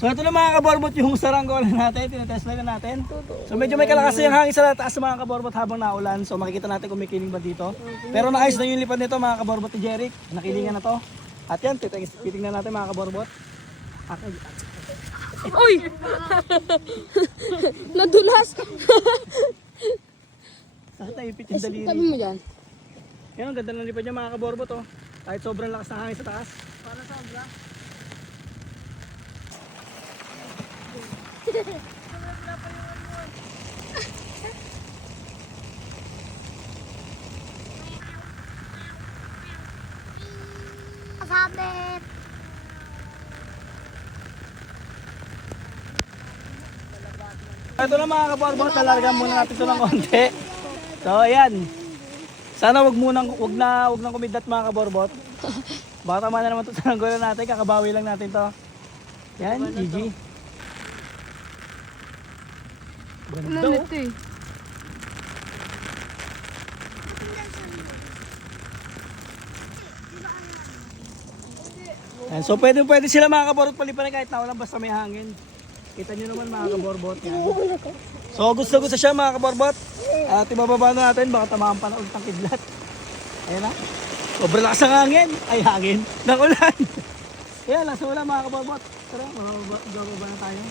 So ito na mga kaborbot yung saranggola natin, tinetest na natin. So medyo may kalakas yung hangin sa taas mga kaborbot habang naulan. So makikita natin kung may kiling ba dito. Pero naayos na yung lipad nito mga kaborbot ni Jeric. Nakilingan na to. At yan, titingnan natin mga kaborbot. Uy! Nadulas! Bakit naipit yung daliri? Sabi mo dyan. Yan, ang ganda ng lipad niya mga kaborbot oh. Kahit sobrang lakas ng hangin sa taas. Para sobra. Sabit. Ito na mga kaborbot, talargan muna natin ito ng konti. So ayan. Sana wag nang kumidat mga kaborbot. Baka tama na naman ito sa nanggola natin, kakabawi lang natin to. Yan, GG. Ganda oh. eh. Yan, so pwede sila mga kaborbot paliparin kahit nawalan basta may hangin. Kita nyo naman mga kaborbot. Yan. So gusto siya mga kaborbot. At ibababa na natin, baka tamaan pa na ulit ang kidlat. Ayan na. Sobrang lakas ng hangin. Ay hangin. Ng ulan. Kaya lang, so wala mga kaborbot. Tara, bababa na tayo.